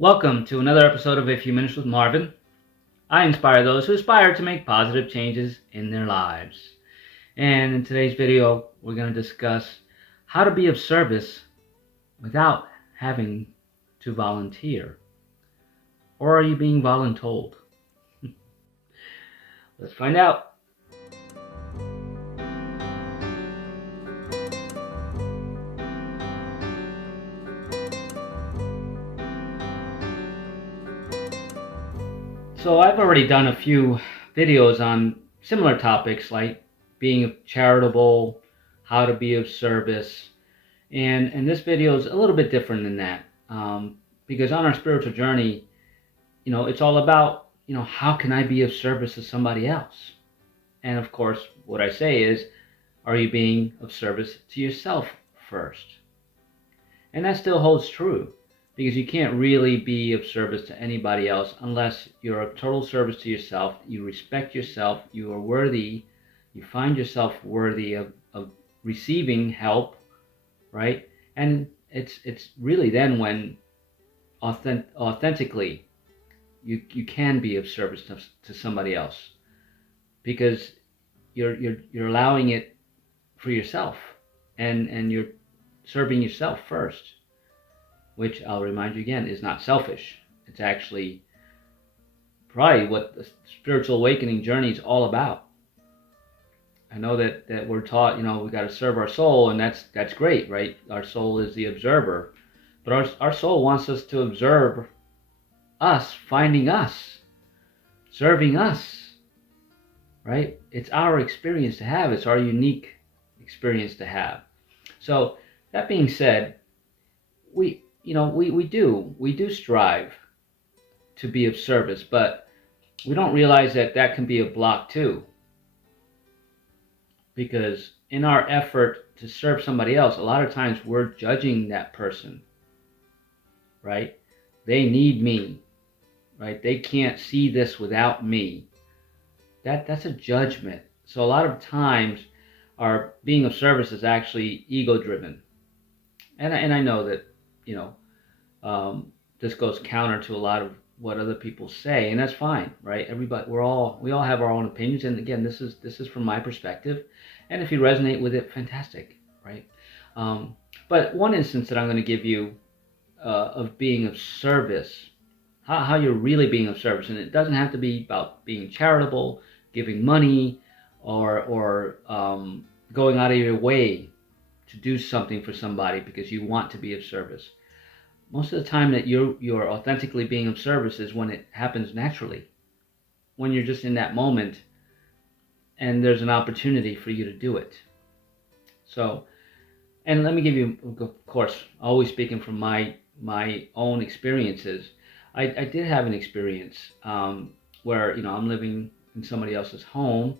Welcome to another episode of A Few Minutes with Marvin. I inspire those who aspire to make positive changes in their lives. And in today's video, we're going to discuss how to be of service without having to volunteer. Or are you being voluntold? Let's find out. So I've already done a few videos on similar topics like being charitable, how to be of service, and this video is a little bit different than that because on our spiritual journey, it's all about, how can I be of service to somebody else? And of course, what I say is, are you being of service to yourself first? And that still holds true because you can't really be of service to anybody else unless you're of total service to yourself. You respect yourself. You are worthy. You find yourself worthy of receiving help, right? And it's really then when authentically you can be of service to somebody else because you're allowing it for yourself and you're serving yourself first, which I'll remind you again is not selfish. It's actually probably what the spiritual awakening journey is all about. I know that we're taught, we got to serve our soul, and that's great, right? Our soul is the observer, but our soul wants us to observe us, finding us, serving us, right? It's our experience to have. It's our unique experience to have. So that being said, we do strive to be of service, but we don't realize that can be a block too. Because in our effort to serve somebody else, a lot of times we're judging that person, right? They need me, right? They can't see this without me. That's a judgment. So a lot of times our being of service is actually ego driven. And I know that, this goes counter to a lot of what other people say, and that's fine, right? We all have our own opinions, and again, this is from my perspective, and if you resonate with it, fantastic, right? But one instance that I'm going to give you of being of service, how you're really being of service, and it doesn't have to be about being charitable, giving money, or going out of your way to do something for somebody because you want to be of service. Most of the time that you're authentically being of service is when it happens naturally, when you're just in that moment and there's an opportunity for you to do it. So, and let me give you, of course, always speaking from my own experiences. I did have an experience where I'm living in somebody else's home,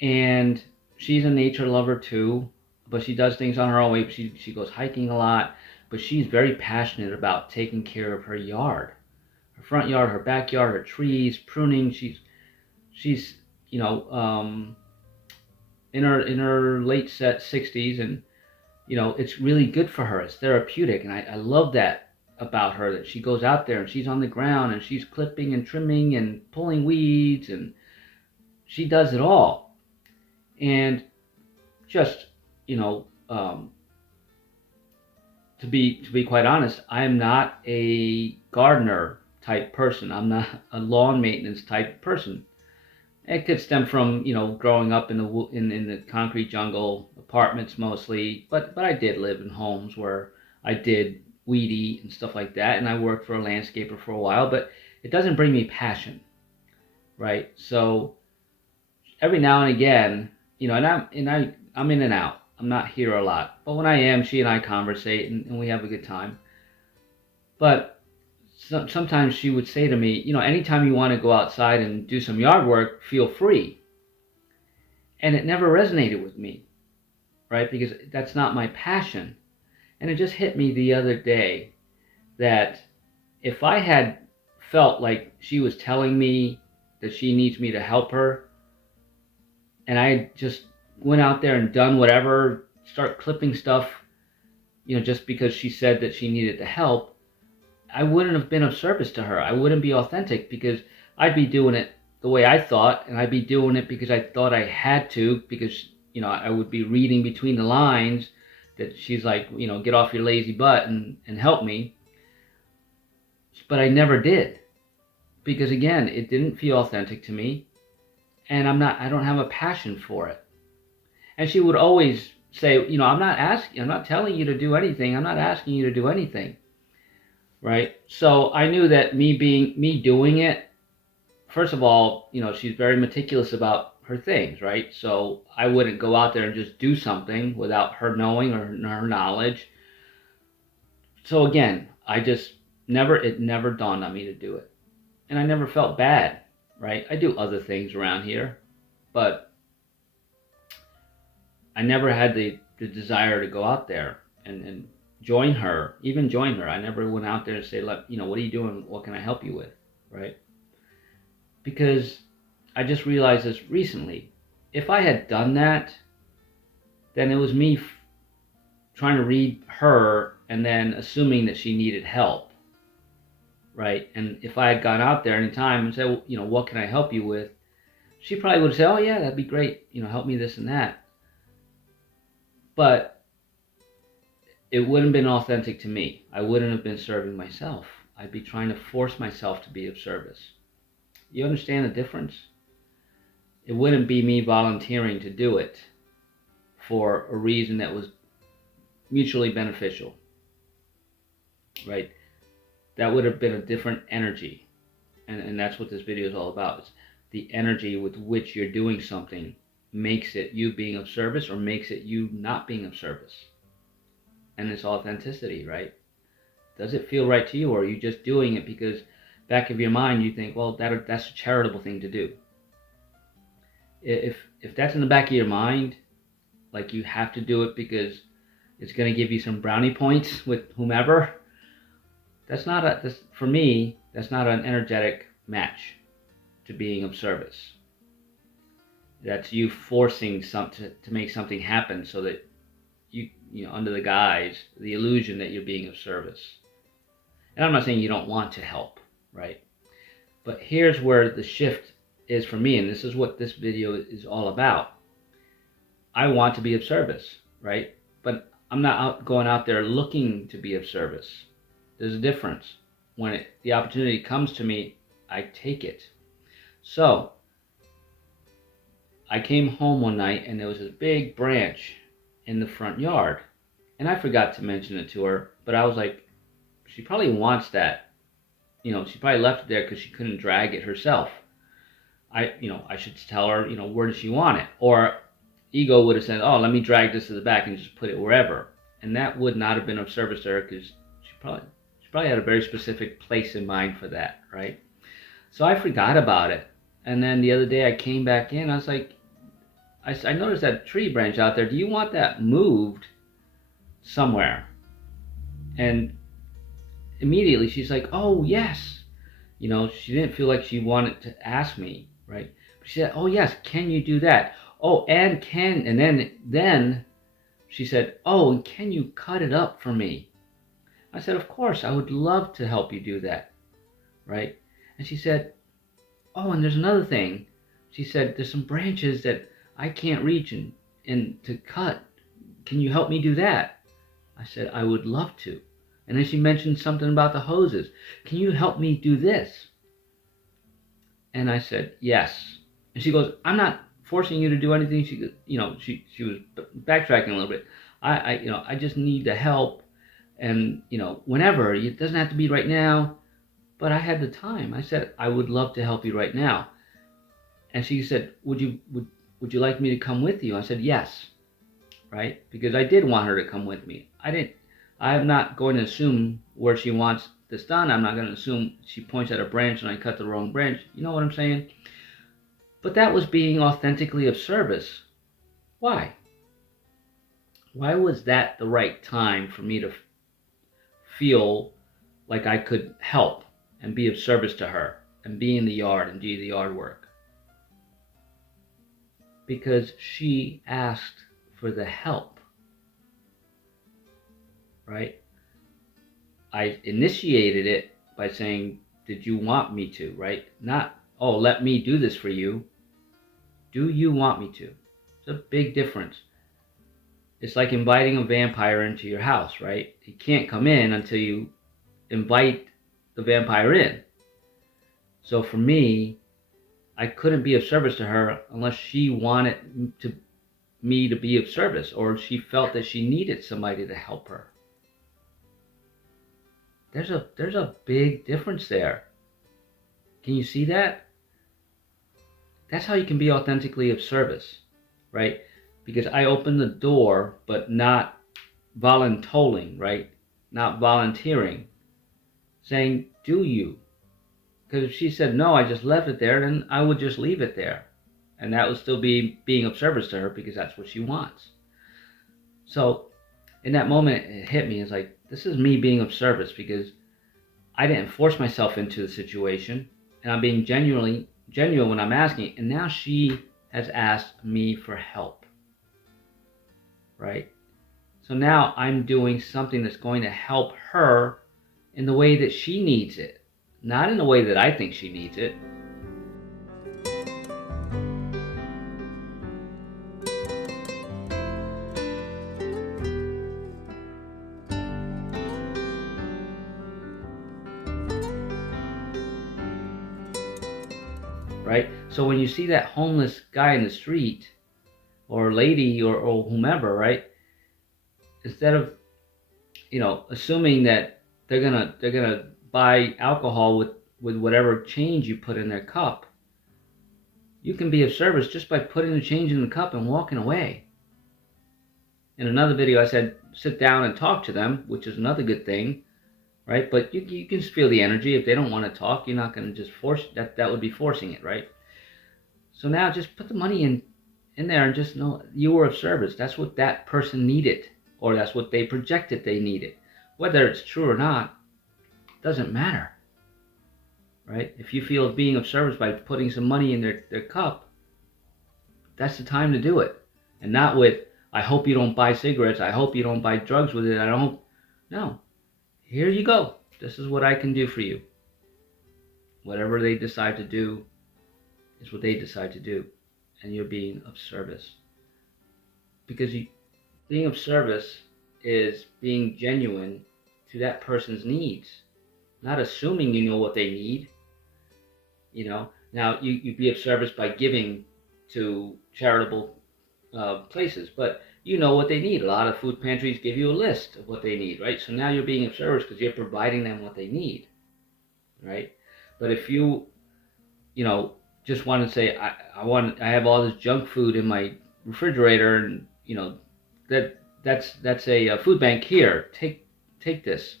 and she's a nature lover too, but she does things on her own way. She goes hiking a lot, but she's very passionate about taking care of her yard, her front yard, her backyard, her trees, pruning. She's in her late 60s, and it's really good for her. It's therapeutic, and I love that about her, that she goes out there and she's on the ground and she's clipping and trimming and pulling weeds, and she does it all. And just to be quite honest, I am not a gardener type person. I'm not a lawn maintenance type person. It could stem from growing up in the concrete jungle, apartments mostly, but I did live in homes where I did weed eat and stuff like that, and I worked for a landscaper for a while. But it doesn't bring me passion, right? So every now and again, I'm in and out. I'm not here a lot, but when I am, she and I conversate and we have a good time. But sometimes she would say to me, anytime you want to go outside and do some yard work, feel free. And it never resonated with me, right? Because that's not my passion. And it just hit me the other day that if I had felt like she was telling me that she needs me to help her, and I just went out there and done whatever, start clipping stuff, just because she said that she needed the help, I wouldn't have been of service to her. I wouldn't be authentic because I'd be doing it the way I thought, and I'd be doing it because I thought I had to, because, I would be reading between the lines that she's like, get off your lazy butt and help me. But I never did, because again, it didn't feel authentic to me, and I don't have a passion for it. And she would always say, I'm not telling you to do anything. I'm not asking you to do anything. Right? So I knew that me doing it, first of all, she's very meticulous about her things, right? So I wouldn't go out there and just do something without her knowing or her knowledge. So again, it never dawned on me to do it. And I never felt bad, right? I do other things around here, but I never had the desire to go out there and join her, even join her. I never went out there and say, what are you doing? What can I help you with? Right? Because I just realized this recently. If I had done that, then it was me trying to read her and then assuming that she needed help. Right? And if I had gone out there anytime and said, what can I help you with? She probably would say, oh yeah, that'd be great. Help me this and that. But it wouldn't have been authentic to me. I wouldn't have been serving myself. I'd be trying to force myself to be of service. You understand the difference? It wouldn't be me volunteering to do it for a reason that was mutually beneficial, right? That would have been a different energy. And that's what this video is all about. It's the energy with which you're doing something makes it you being of service or makes it you not being of service. And it's authenticity, right? Does it feel right to you, or are you just doing it because back of your mind you think, well, that's a charitable thing to do? If that's in the back of your mind, like you have to do it because it's going to give you some brownie points with whomever, for me, that's not an energetic match to being of service. That's you forcing something to make something happen so that under the guise, the illusion that you're being of service. And I'm not saying you don't want to help, right? But here's where the shift is for me, and this is what this video is all about. I want to be of service, right? But I'm not going out there looking to be of service. There's a difference. When the opportunity comes to me, I take it. So I came home one night and there was this big branch in the front yard. And I forgot to mention it to her, but I was like, she probably wants that. She probably left it there because she couldn't drag it herself. I should tell her, where does she want it? Or ego would have said, oh, let me drag this to the back and just put it wherever. And that would not have been of service to her because she probably had a very specific place in mind for that, right? So I forgot about it. And then the other day I came back in, I was like, I noticed that tree branch out there. Do you want that moved somewhere? And immediately she's like, oh, yes. She didn't feel like she wanted to ask me, right? But she said, oh, yes, can you do that? Oh, and then she said, oh, and can you cut it up for me? I said, of course, I would love to help you do that, right? And she said, oh, and there's another thing. She said, there's some branches that I can't reach and to cut. Can you help me do that? I said, I would love to. And then she mentioned something about the hoses. Can you help me do this? And I said, yes. And she goes, I'm not forcing you to do anything. She was backtracking a little bit. I just need the help. And, whenever, it doesn't have to be right now. But I had the time. I said, I would love to help you right now. And she said, would you like me to come with you? I said, yes. Right? Because I did want her to come with me. I'm not going to assume where she wants this done. I'm not going to assume she points at a branch and I cut the wrong branch. You know what I'm saying? But that was being authentically of service. Why? Why was that the right time for me to feel like I could help and be of service to her and be in the yard and do the yard work? Because she asked for the help. Right? I initiated it by saying, did you want me to, right? Not, oh, let me do this for you. Do you want me to? It's a big difference. It's like inviting a vampire into your house, right? He can't come in until you invite the vampire in. So for me, I couldn't be of service to her unless she wanted me to be of service, or she felt that she needed somebody to help her. There's a big difference there. Can you see that? That's how you can be authentically of service, right? Because I opened the door, but not voluntolding, right? Not volunteering, saying, do you? Because if she said, no, I just left it there, then I would just leave it there. And that would still be being of service to her because that's what she wants. So in that moment, it hit me. It's like, this is me being of service because I didn't force myself into the situation. And I'm being genuine when I'm asking. And now she has asked me for help, right? So now I'm doing something that's going to help her in the way that she needs it, not in the way that I think she needs it. Right? So when you see that homeless guy in the street, or lady, or whomever, right? Instead of, assuming that they're gonna buy alcohol with whatever change you put in their cup, you can be of service just by putting the change in the cup and walking away. In another video, I said sit down and talk to them, which is another good thing, right? But you can feel the energy. If they don't want to talk, you're not going to just force that. That would be forcing it, right? So now just put the money in there and just know you were of service. That's what that person needed, or that's what they projected they needed. Whether it's true or not, doesn't matter, right? If you feel being of service by putting some money in their cup, that's the time to do it. And not with, I hope you don't buy cigarettes, I hope you don't buy drugs with it, I don't. No. Here you go. This is what I can do for you. Whatever they decide to do is what they decide to do. And you're being of service. Because being of service is being genuine to that person's needs. Not assuming you know what they need. Now you be of service by giving to charitable places, but you know what they need. A lot of food pantries give you a list of what they need, right? So now you're being of service because you're providing them what they need, right? But if you just want to say, I have all this junk food in my refrigerator, and that's a food bank here. Take this.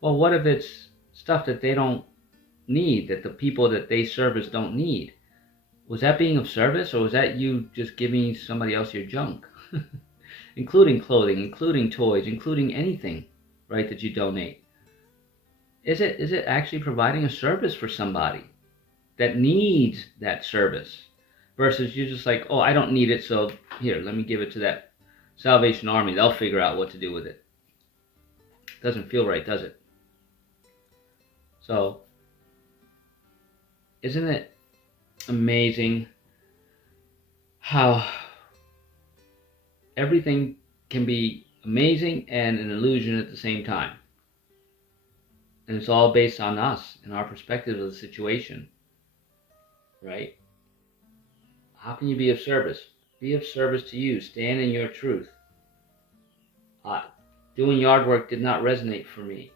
Well, what if it's stuff that they don't need, that the people that they service don't need? Was that being of service, or was that you just giving somebody else your junk? Including clothing, including toys, including anything, right, that you donate. Is it actually providing a service for somebody that needs that service? Versus you're just like, oh, I don't need it, so here, let me give it to that Salvation Army. They'll figure out what to do with it. Doesn't feel right, does it? So, isn't it amazing how everything can be amazing and an illusion at the same time? And it's all based on us and our perspective of the situation, right? How can you be of service? Be of service to you. Stand in your truth. Doing yard work did not resonate for me.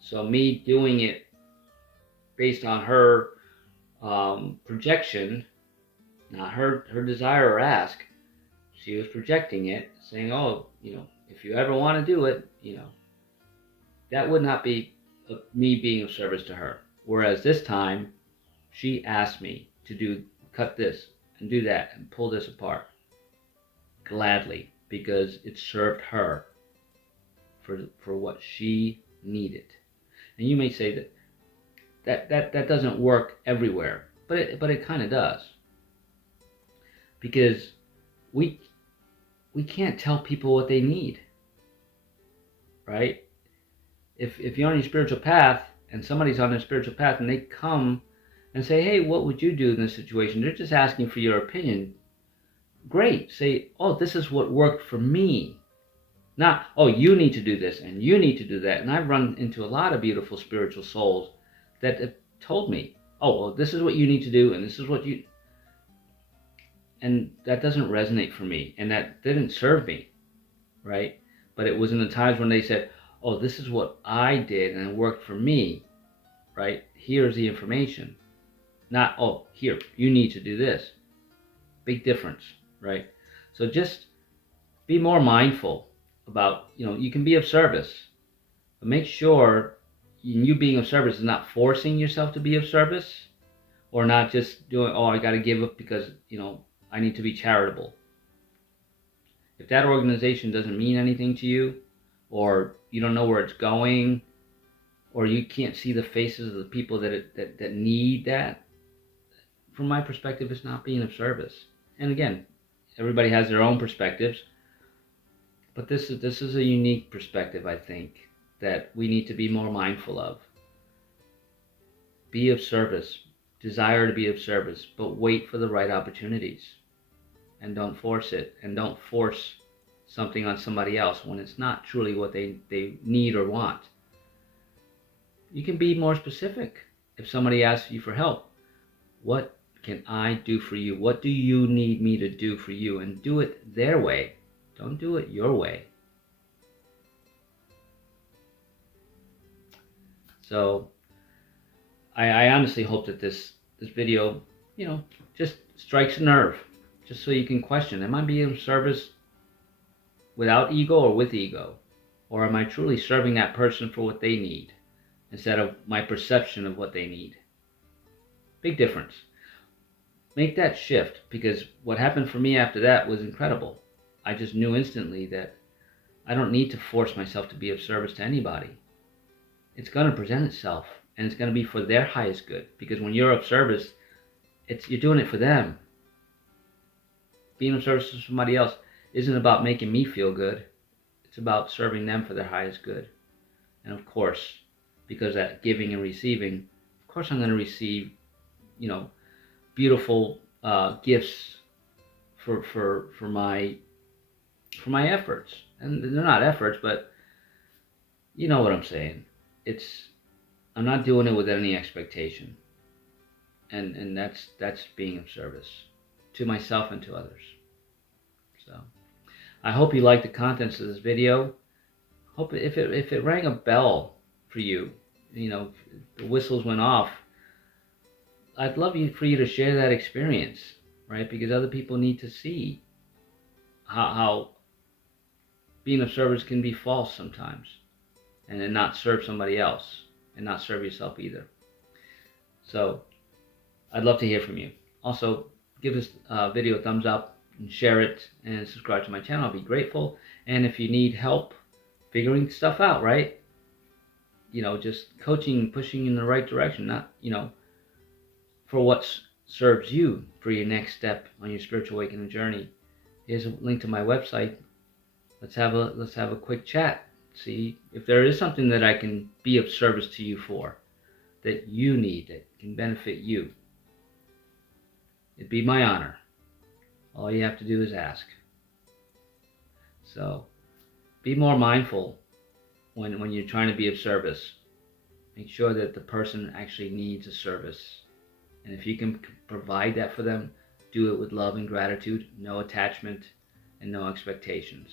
So me doing it based on her projection, not her desire or ask, she was projecting it, saying, oh, if you ever want to do it, that would not be me being of service to her. Whereas this time, she asked me to cut this and do that and pull this apart gladly, because it served her for what she needed. And you may say that doesn't work everywhere, but it kind of does, because we can't tell people what they need, right? If you're on your spiritual path and somebody's on their spiritual path and they come and say, hey, what would you do in this situation? They're just asking for your opinion. Great. Say, oh, this is what worked for me. Not, oh, you need to do this and you need to do that. And I've run into a lot of beautiful spiritual souls that have told me, oh, well, this is what you need to do and this is what you... And that doesn't resonate for me. And that didn't serve me, right? But it was in the times when they said, oh, this is what I did and it worked for me, right? Here's the information. Not, oh, here, you need to do this. Big difference, right? So just be more mindful about, you can be of service, but make sure you being of service is not forcing yourself to be of service, or not just doing, oh, I got to give up because, I need to be charitable. If that organization doesn't mean anything to you, or you don't know where it's going, or you can't see the faces of the people that need that, from my perspective, it's not being of service. And again, everybody has their own perspectives, but this is a unique perspective, I think, that we need to be more mindful of. Be of service, desire to be of service, but wait for the right opportunities. And don't force it, and don't force something on somebody else when it's not truly what they need or want. You can be more specific. If somebody asks you for help, what can I do for you? What do you need me to do for you? And do it their way. Don't do it your way. So I honestly hope that this video, just strikes a nerve, just so you can question, am I being of service without ego or with ego? Or am I truly serving that person for what they need instead of my perception of what they need? Big difference. Make that shift, because what happened for me after that was incredible. I just knew instantly that I don't need to force myself to be of service to anybody. It's going to present itself, and it's going to be for their highest good, because when you're of service, you're doing it for them. Being of service to somebody else isn't about making me feel good. It's about serving them for their highest good. And of course, because that giving and receiving, of course I'm going to receive, beautiful gifts for my efforts. And they're not efforts, but you know what I'm saying. I'm not doing it with any expectation. And that's being of service to myself and to others. So I hope you like the contents of this video. Hope if it rang a bell for you, the whistles went off, I'd love for you to share that experience, right? Because other people need to see how being of service can be false sometimes, and then not serve somebody else, and not serve yourself either. So I'd love to hear from you. Also, give this video a thumbs up and share it, and subscribe to my channel. I'll be grateful. And if you need help figuring stuff out, right? Just coaching, pushing in the right direction, not, for what serves you for your next step on your spiritual awakening journey. Here's a link to my website. Let's have a quick chat. See if there is something that I can be of service to you for, that you need, that can benefit you. It'd be my honor. All you have to do is ask. So be more mindful when you're trying to be of service. Make sure that the person actually needs a service. And if you can provide that for them, do it with love and gratitude, no attachment, and no expectations.